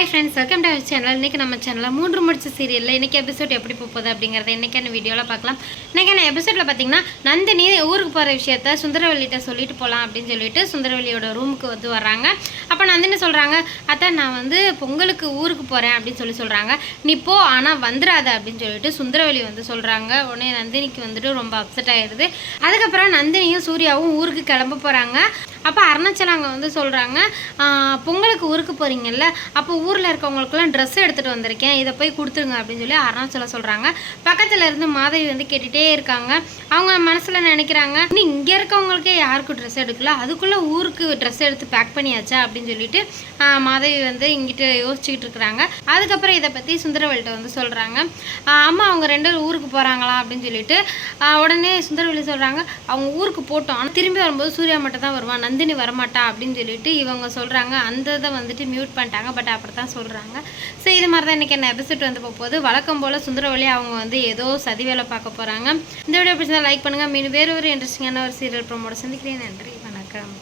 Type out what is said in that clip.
Hi friends, welcome to our channel. இன்றைக்கி நம்ம சேனலில் 3 முடிச்ச சீரியலில் இன்றைக்கி எபிசோட் எப்படி போகுது அப்படிங்கிறத இன்றைக்கான வீடியோவில் பார்க்கலாம். இன்றைக்கான எபிசோடில் பார்த்தீங்கன்னா நந்தினி ஊருக்கு போகிற விஷயத்த சுந்தரவல்லிகிட்ட சொல்லிட்டு போகலாம் அப்படின்னு சொல்லிட்டு சுந்தரவல்லியோட ரூமுக்கு வர்றாங்க. அப்போ நந்தினி சொல்கிறாங்க, அத்தை நான் பொங்கலுக்கு ஊருக்கு போகிறேன் அப்படின்னு சொல்கிறாங்க. நீ போ, ஆனால் வந்துடாத அப்படின்னு சொல்லிட்டு சுந்தரவல்லி சொல்கிறாங்க. உடனே நந்தினிக்கு ரொம்ப அப்செட் ஆகிடுது. அதுக்கப்புறம் நந்தினியும் சூர்யாவும் ஊருக்கு கிளம்ப போகிறாங்க. அப்போ அருணாச்சலம் சொல்கிறாங்க, பொங்கலுக்கு ஊருக்கு போகிறீங்கல்ல, அப்போ ஊரில் இருக்கவங்களுக்குலாம் ட்ரெஸ் எடுத்துகிட்டு வந்திருக்கேன், இதை போய் கொடுத்துருங்க அப்படின்னு சொல்லி அருணாச்சலம் சொல்கிறாங்க. பக்கத்தில் இருந்து மாதவி கேட்டுகிட்டே இருக்காங்க. அவங்க மனசில் நினைக்கிறாங்க, இன்னும் இங்கே இருக்கவங்களுக்கே யாருக்கும் ட்ரெஸ் எடுக்கல, அதுக்குள்ளே ஊருக்கு ட்ரெஸ் எடுத்து பேக் பண்ணியாச்சா அப்படின்னு சொல்லிட்டு மாதவி இங்கிட்ட யோசிச்சுக்கிட்டு இருக்கிறாங்க. அதுக்கப்புறம் இதை பற்றி சுந்தரவல்லிட்ட சொல்கிறாங்க. அம்மா அவங்க 2 பேரும் ஊருக்கு போகிறாங்களா அப்படின்னு சொல்லிட்டு உடனே சுந்தரவல்லி சொல்கிறாங்க, அவங்க ஊருக்கு போட்டோம், ஆனால் திரும்பி வரும்போது சூர்யா மட்டும் தான் வருவான், நந்தினி வரமாட்டா அப்படின்னு சொல்லிட்டு இவங்க சொல்கிறாங்க. அந்த இதை மியூட் பண்ணிட்டாங்க. பட் அப்படி தான் சொல்கிறாங்க. ஸோ இது மாதிரி தான் இன்றைக்கி என்ன எபிசோட் போகுது. வழக்கம் போல் சுந்தரவல்லி அவங்க ஏதோ சதி வேலை பார்க்க போகிறாங்க. இந்த வீடியோ பிடிச்சா லைக் பண்ணுங்கள். மீண்டும் வேறு ஒரு இன்ட்ரெஸ்டிங்கான ஒரு சீரியல் ப்ரோமோட சந்திக்கிறேன். நன்றி, வணக்கம்.